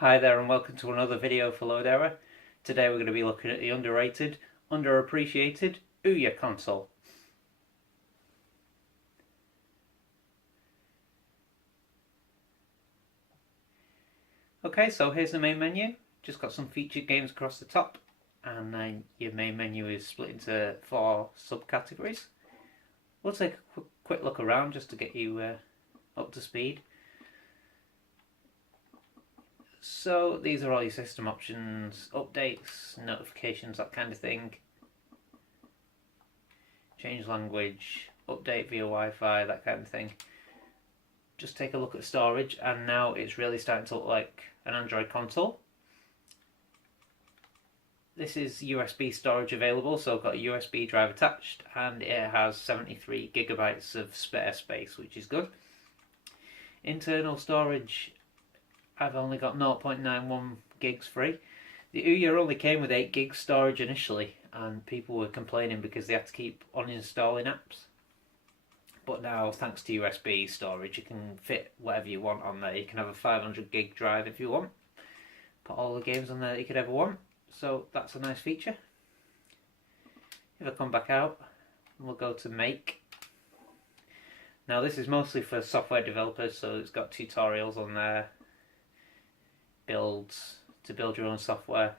Hi there and welcome to another video for Load Error. Today we're going to be looking at the underrated, underappreciated Ouya console. Okay, so here's the main menu. Just got some featured games across the top, and then your main menu is split into 4 subcategories. We'll take a quick look around just to get you up to speed. So these are all your system options, updates, notifications, that kind of thing. Change language, update via Wi-Fi, that kind of thing. Just take a look at storage, and now it's really starting to look like an Android console. This is USB storage available, so I've got a USB drive attached, and it has 73 gigabytes of spare space, which is good. Internal storage, I've only got 0.91 gigs free. The Ouya only came with 8 gigs storage initially, and people were complaining because they had to keep uninstalling apps. But now, thanks to USB storage, you can fit whatever you want on there. You can have a 500 gig drive if you want. Put all the games on there that you could ever want. So that's a nice feature. If I come back out, we'll go to Make. Now this is mostly for software developers, so it's got tutorials on there. Builds to build your own software.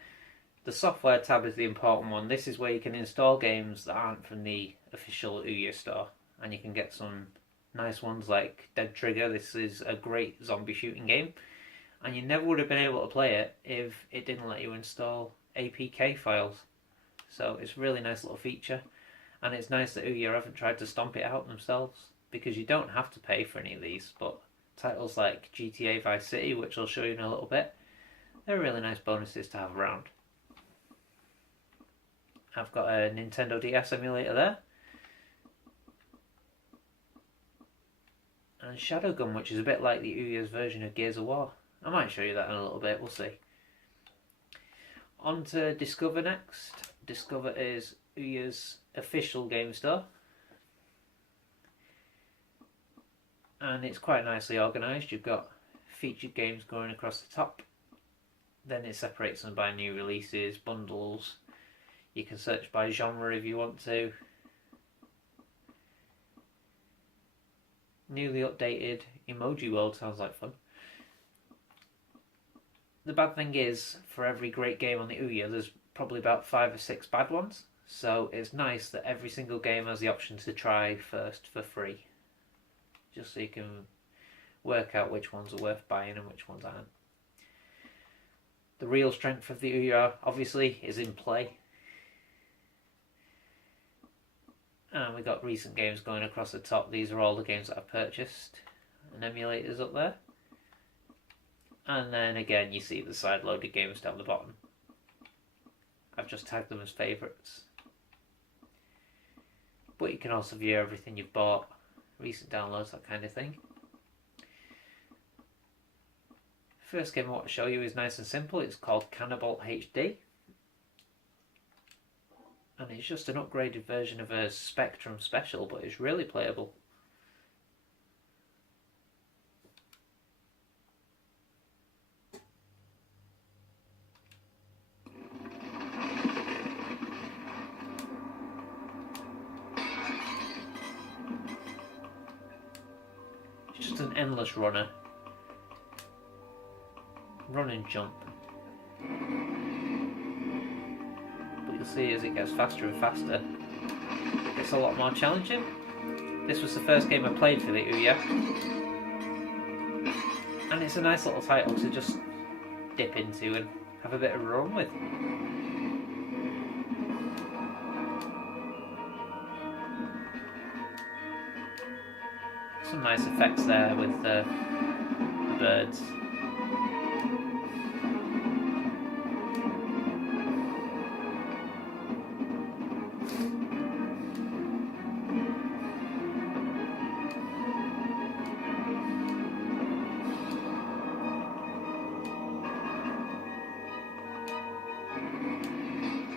The software tab is the important one. This is where you can install games that aren't from the official Ouya store, and you can get some nice ones like Dead Trigger. This is a great zombie shooting game, and you never would have been able to play it if it didn't let you install APK files. So it's a really nice little feature, and it's nice that Ouya haven't tried to stomp it out themselves, because you don't have to pay for any of these, but titles like GTA Vice City, which I'll show you in a little bit, they're really nice bonuses to have around. I've got a Nintendo DS emulator there, and Shadowgun, which is a bit like the Ouya's version of Gears of War. I might show you that in a little bit, we'll see. On to Discover next. Discover is Ouya's official game store, and it's quite nicely organised. You've got featured games going across the top, then it separates them by new releases, bundles. You can search by genre if you want to. Newly updated Emoji World sounds like fun. The bad thing is, for every great game on the Ouya, there's probably about 5 or 6 bad ones. So it's nice that every single game has the option to try first for free, just so you can work out which ones are worth buying and which ones aren't. The real strength of the Ouya, obviously, is in play. And we've got recent games going across the top. These are all the games that I've purchased, and emulators up there. And then again, you see the side-loaded games down the bottom. I've just tagged them as favourites. But you can also view everything you've bought, recent downloads, that kind of thing. First game I want to show you is nice and simple. It's called Cannibal HD. And it's just an upgraded version of a Spectrum Special, but it's really playable. It's just an endless runner. Run and jump. But you'll see as it gets faster and faster, it gets a lot more challenging. This was the first game I played for the Ouya, and it's a nice little title to just dip into and have a bit of a run with. Some nice effects there with the birds.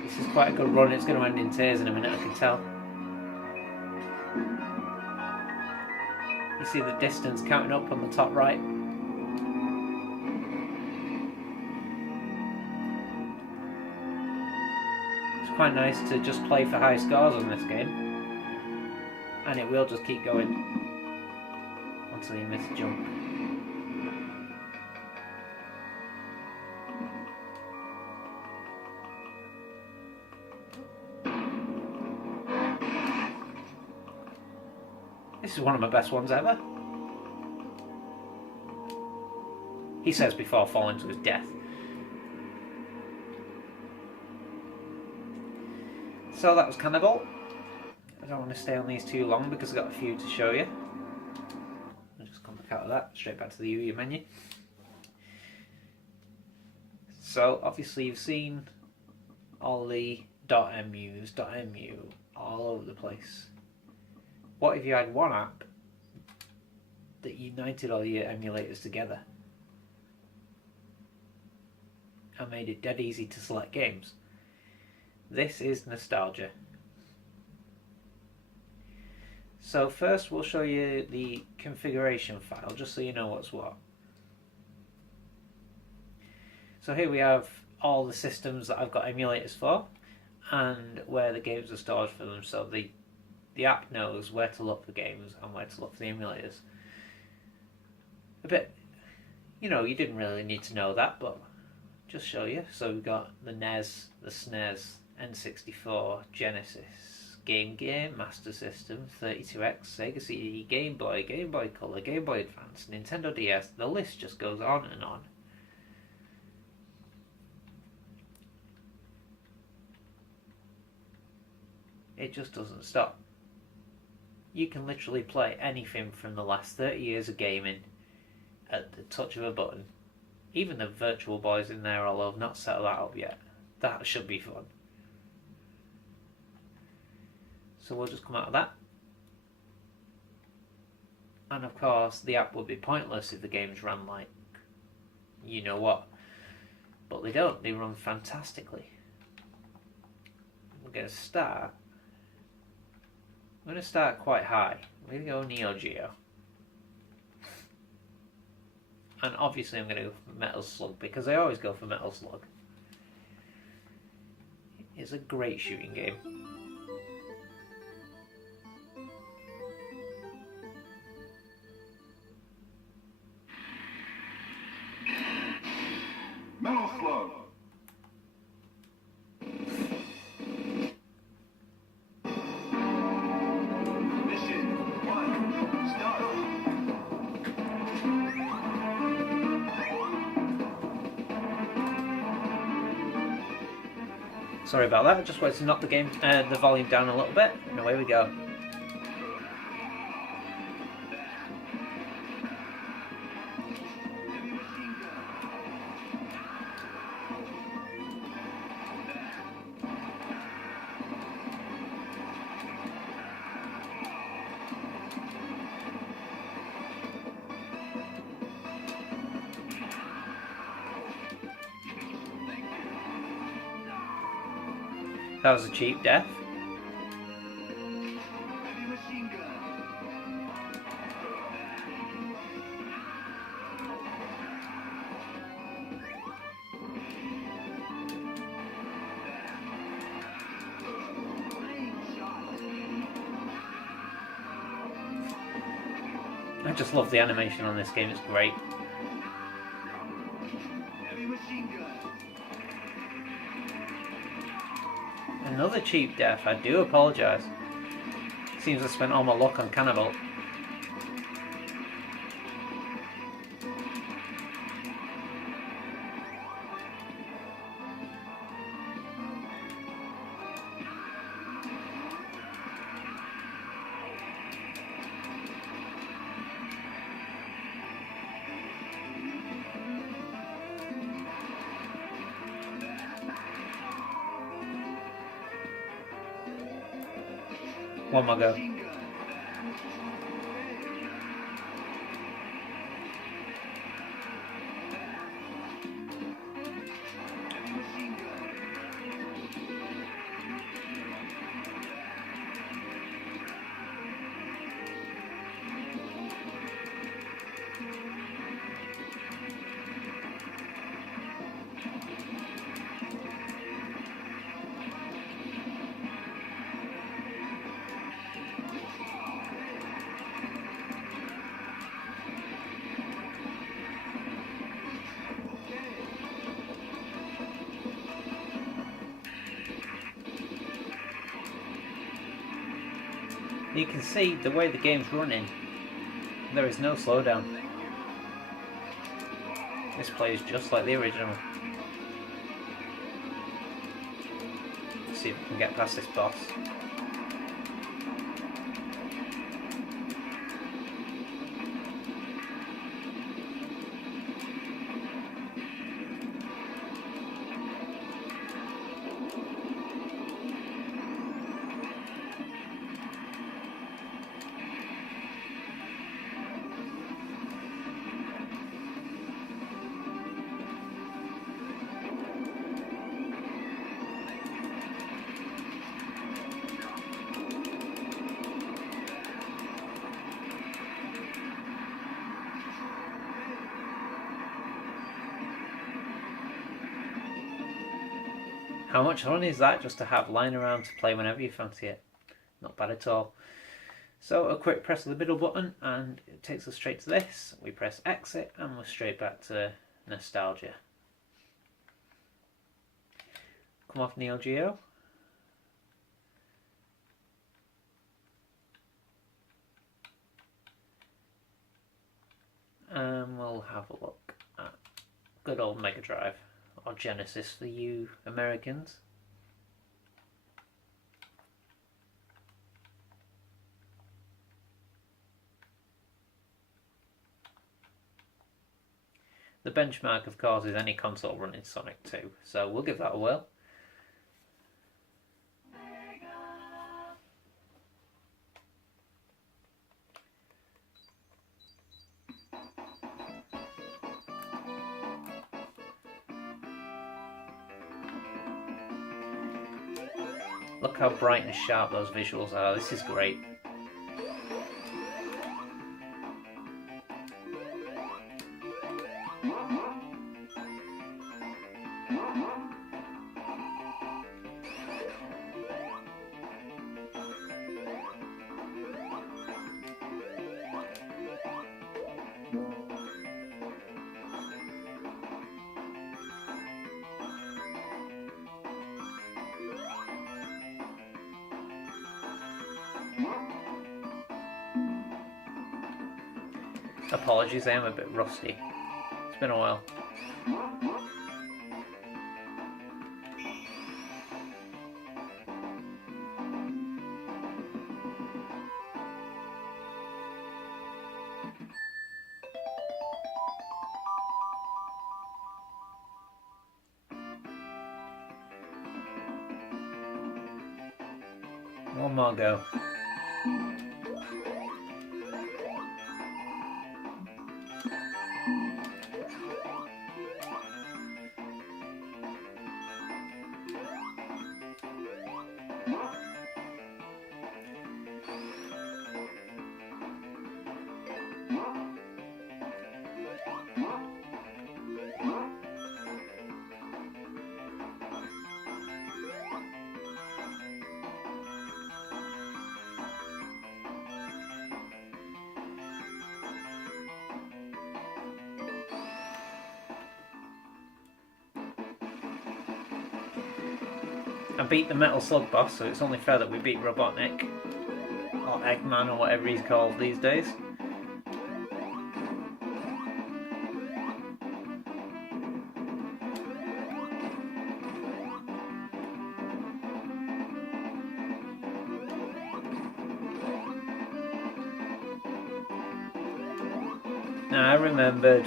This is quite a good run. It's going to end in tears in a minute, I can tell. You see the distance counting up on the top right. quite nice to just play for high scores on this game, and it will just keep going until you miss a jump. This is one of my best ones ever. He says before falling to his death. So that was Cannibal. I don't want to stay on these too long because I've got a few to show you. I'll just come back out of that, straight back to the Ouya menu. So obviously you've seen all the .mus, .mu all over the place. What if you had one app that united all your emulators together and made it dead easy to select games? This is nostalgia. So first we'll show you the configuration file just so you know what's what. So here we have all the systems that I've got emulators for and where the games are stored for them, so the app knows where to look for games and where to look for the emulators. A bit, you know, you didn't really need to know that, but just show you. So we've got the NES, the SNES, N64, Genesis, Game Gear, Master System, 32X, Sega CD, Game Boy, Game Boy Color, Game Boy Advance, Nintendo DS. The list just goes on and on. It just doesn't stop. You can literally play anything from the last 30 years of gaming at the touch of a button. Even the Virtual Boys in there, although I've not set that up yet. That should be fun. So we'll just come out of that. And of course, the app would be pointless if the games ran like you know what. But they don't, they run fantastically. We're going to start. I'm going to start quite high. I'm going to go Neo Geo. And obviously I'm going to go for Metal Slug because I always go for Metal Slug. It's a great shooting game. Metal Slug. Mission 1, start. Sorry about that, I just wanted to knock the volume down a little bit, and away we go. That was a cheap death. Heavy machine gun. I just love the animation on this game, it's great. Heavy machine gun. Another cheap death, I do apologise. Seems I spent all my luck on Cannibal. One more go. You can see the way the game's running, there is no slowdown. This plays just like the original. Let's see if we can get past this boss. How much fun is that just to have lying around to play whenever you fancy it? Not bad at all. So a quick press of the middle button and it takes us straight to this. We press exit and we're straight back to nostalgia. Come off Neo Geo. And we'll have a look at good old Mega Drive. Or Genesis for you Americans. The benchmark, of course, is any console running Sonic 2, so we'll give that a whirl. Look how bright and sharp those visuals are. This is great. Apologies, I am a bit rusty. It's been a while. One more go. I beat the Metal Slug boss, so it's only fair that we beat Robotnik, or Eggman, or whatever he's called these days. I remembered.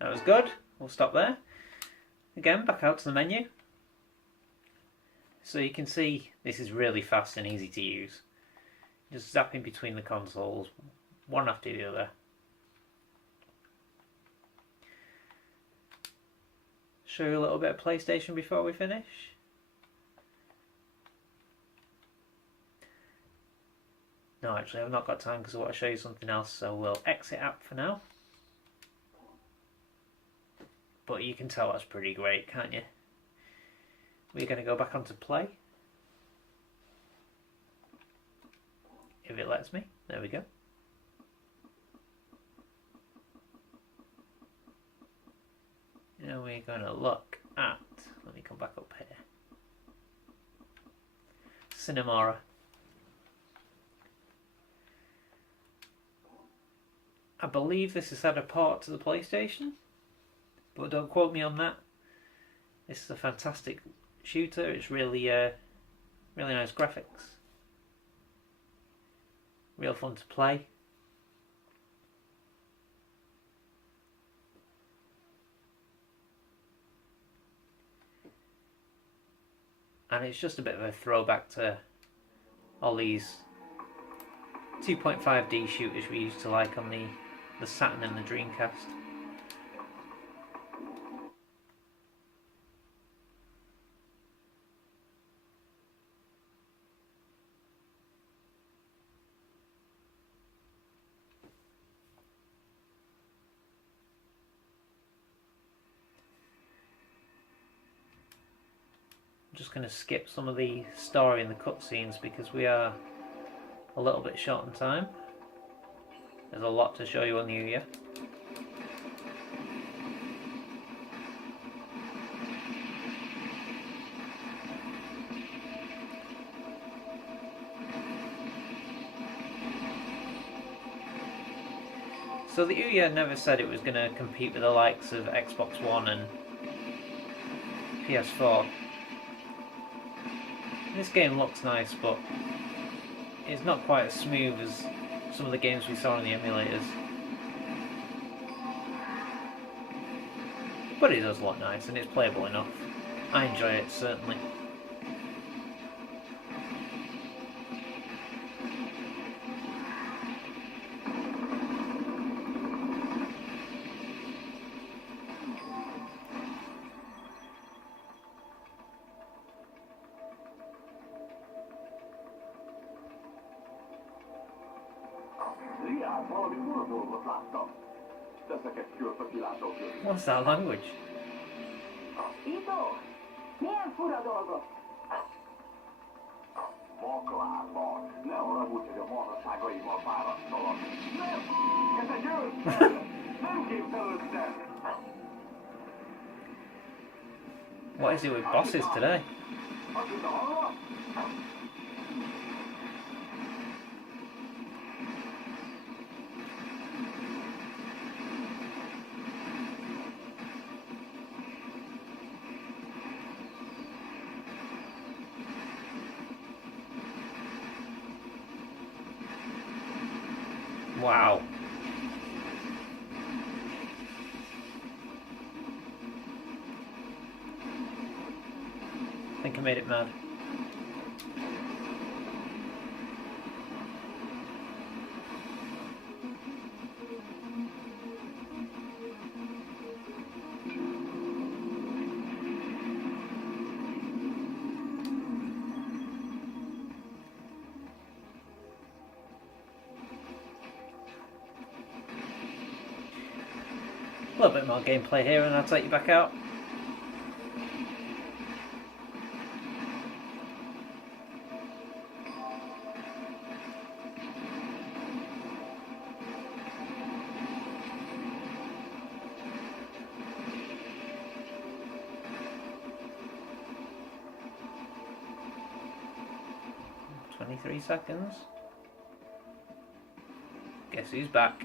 That was good. We'll stop there. Again, back out to the menu. So you can see this is really fast and easy to use. Just zapping between the consoles, one after the other. Show you a little bit of PlayStation before we finish. No, actually I've not got time because I want to show you something else, so we'll exit app for now. but you can tell that's pretty great, can't you? We're going to go back onto play. If it lets me. There we go. Now we're going to look at, let me come back up here, Cinemara. I believe this has had a port to the PlayStation, but don't quote me on that. This is a fantastic shooter. It's really, really nice graphics. Real fun to play. And it's just a bit of a throwback to all these 2.5D shooters we used to like on the Saturn and the Dreamcast. I'm just going to skip some of the story and the cutscenes because we are a little bit short on time. There's a lot to show you on the Ouya. So the Ouya never said it was going to compete with the likes of Xbox One and PS4. This game looks nice, but it's not quite as smooth as some of the games we saw on the emulators. But it does look nice and it's playable enough. I enjoy it, certainly. What's that language? What is it with bosses today? Wow. I think I made it mad. A little bit more gameplay here and I'll take you back out. "23 seconds. Guess who's back?"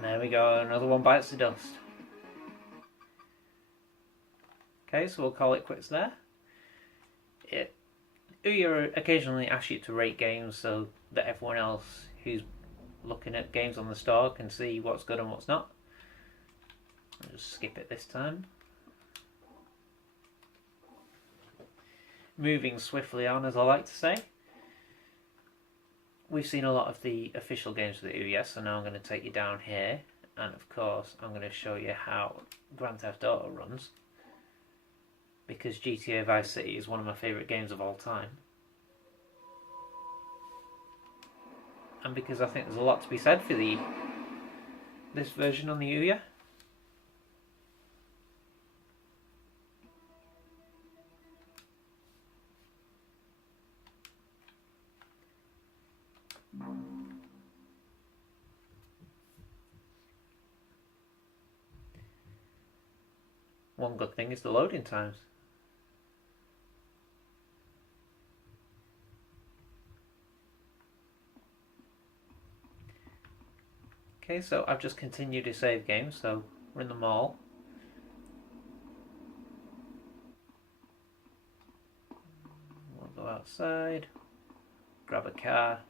There we go, another one bites the dust. Okay, so we'll call it quits there. Ouya occasionally asks you to rate games so that everyone else who's looking at games on the store can see what's good and what's not. I'll just skip it this time. Moving swiftly on, as I like to say. We've seen a lot of the official games for the Ouya, so now I'm going to take you down here, and of course I'm going to show you how Grand Theft Auto runs, because GTA Vice City is one of my favourite games of all time, and because I think there's a lot to be said for this version on the Ouya. One good thing is the loading times. Okay, so I've just continued to save games, so we're in the mall. We'll go outside, grab a car.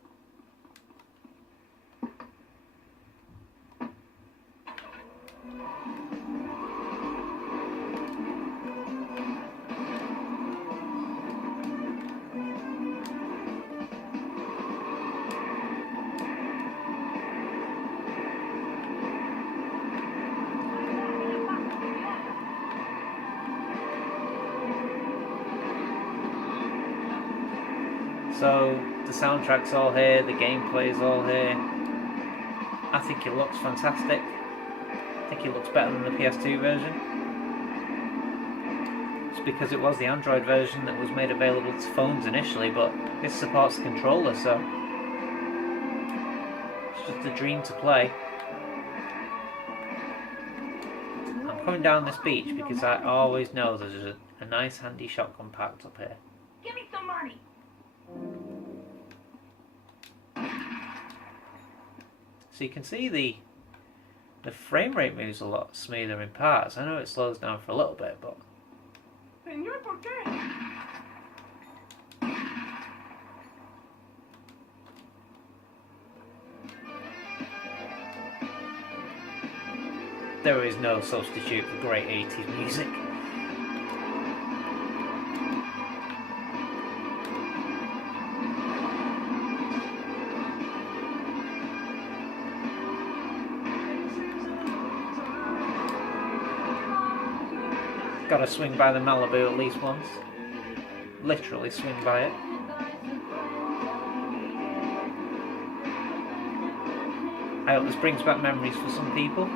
So the soundtrack's all here, the gameplay's all here. I think it looks fantastic. I think it looks better than the PS2 version. It's because it was the Android version that was made available to phones initially, but this supports the controller, so it's just a dream to play. I'm coming down this beach because I always know there's a nice handy shotgun packed up here. Give me some money. So you can see the frame rate moves a lot smoother in parts. I know it slows down for a little bit, but Señor, ¿por qué? there is no substitute for great 80s music. Gotta swing by the Malibu at least once. Literally swing by it. I hope this brings back memories for some people.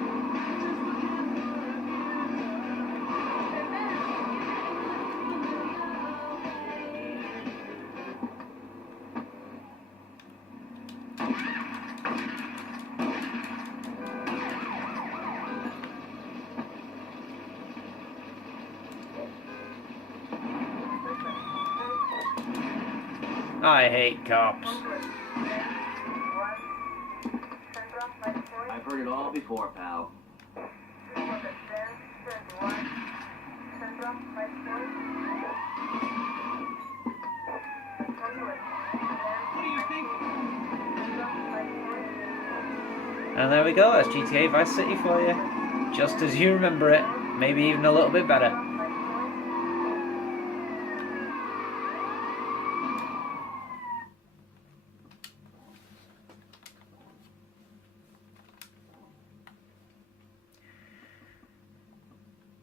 I hate cops. I've heard it all before, pal. And there we go, that's GTA Vice City for you. Just as you remember it, maybe even a little bit better.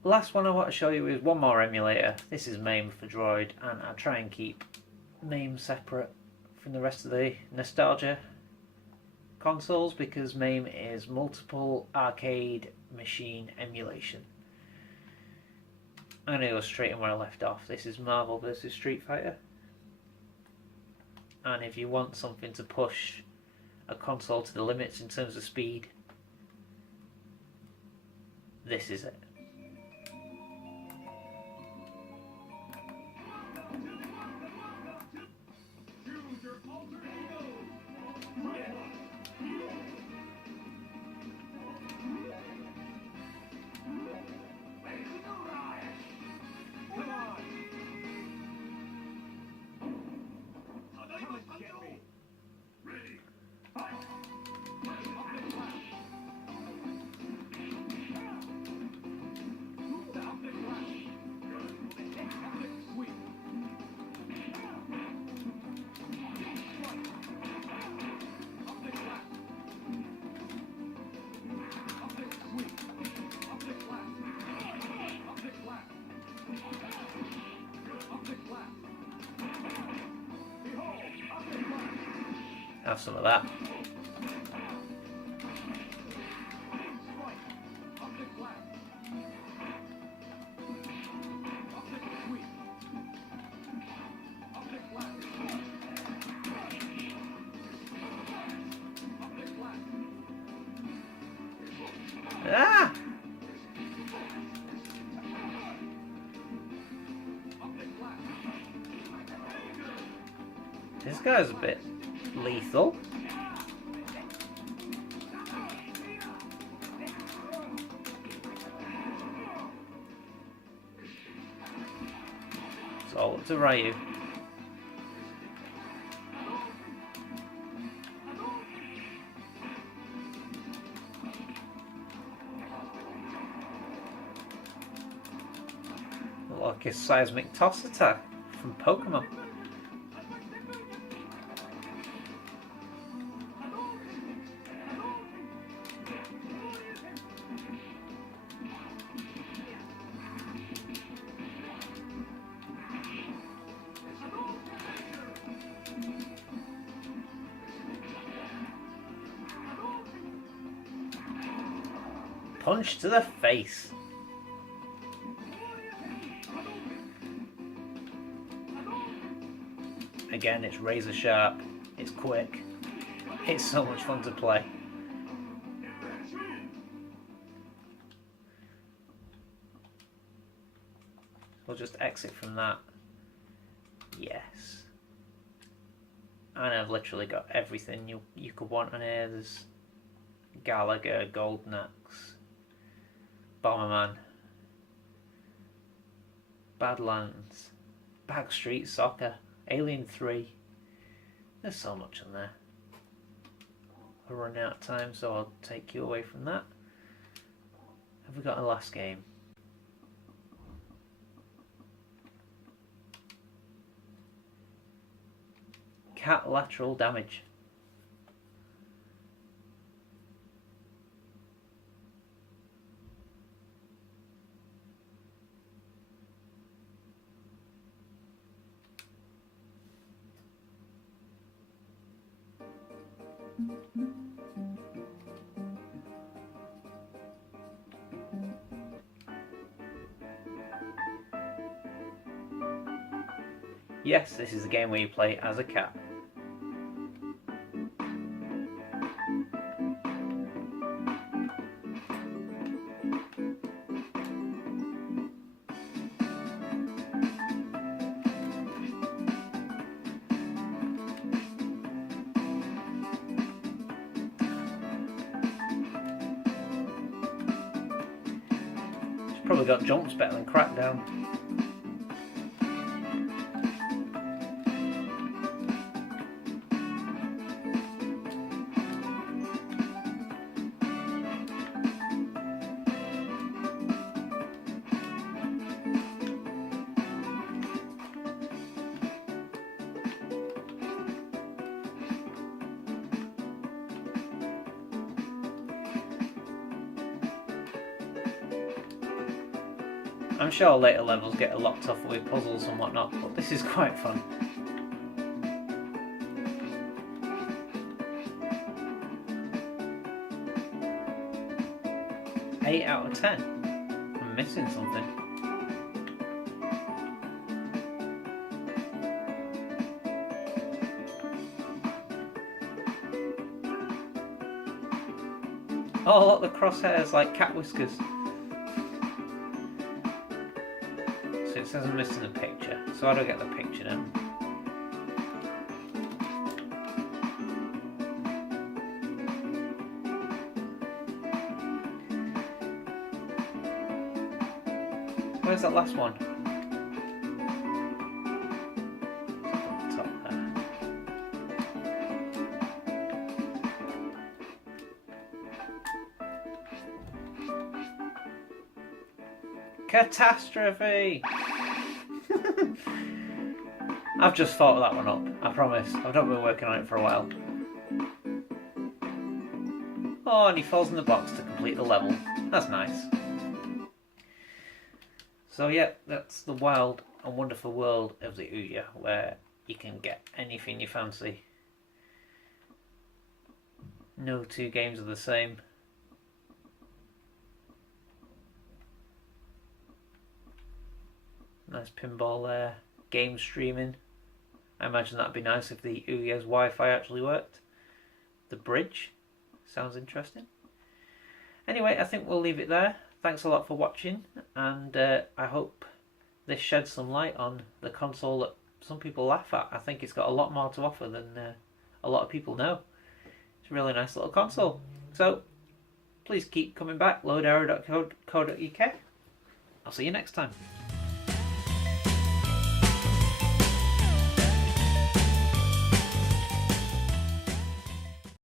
Last one I want to show you is one more emulator. This is MAME for Droid, and I try and keep MAME separate from the rest of the nostalgia consoles because MAME is multiple arcade machine emulation. I'm going to go straight in where I left off. This is Marvel vs Street Fighter, and if you want something to push a console to the limits in terms of speed, this is it. have some of that. Ah! This guy's a bit lethal. It's all up to Ryu. Like a seismic toss attack from Pokemon. Punch to the face. Again, it's razor sharp, it's quick, it's so much fun to play. We'll just exit from that. Yes. And I've literally got everything you could want on here. There's Gallagher, Golden Axe, Bomberman, Badlands, Backstreet Soccer, Alien 3. There's so much on there. We're running out of time, so I'll take you away from that. Have we got a last game? Cat lateral damage. Yes, this is a game where you play as a cat. It's probably got jumps better than Crackdown. I'm sure later levels get a lot tougher with puzzles and whatnot, but this is quite fun. Eight out of 10. I'm missing something. Oh look, the crosshairs like cat whiskers. So it says I'm missing a picture. So how do I get the picture now? Where's that last one? Top there. Catastrophe! I've just thought of that one up, I promise. I've not been working on it for a while. Oh, and he falls in the box to complete the level. That's nice. So yeah, that's the wild and wonderful world of the Ouya, where you can get anything you fancy. No two games are the same. Nice pinball there. Game streaming. I imagine that'd be nice if the Ouya's Wi-Fi actually worked. The bridge. Sounds interesting. Anyway, I think we'll leave it there. Thanks a lot for watching, and I hope this sheds some light on the console that some people laugh at. I think it's got a lot more to offer than a lot of people know. It's a really nice little console. So, please keep coming back, loaderror.co.uk. I'll see you next time.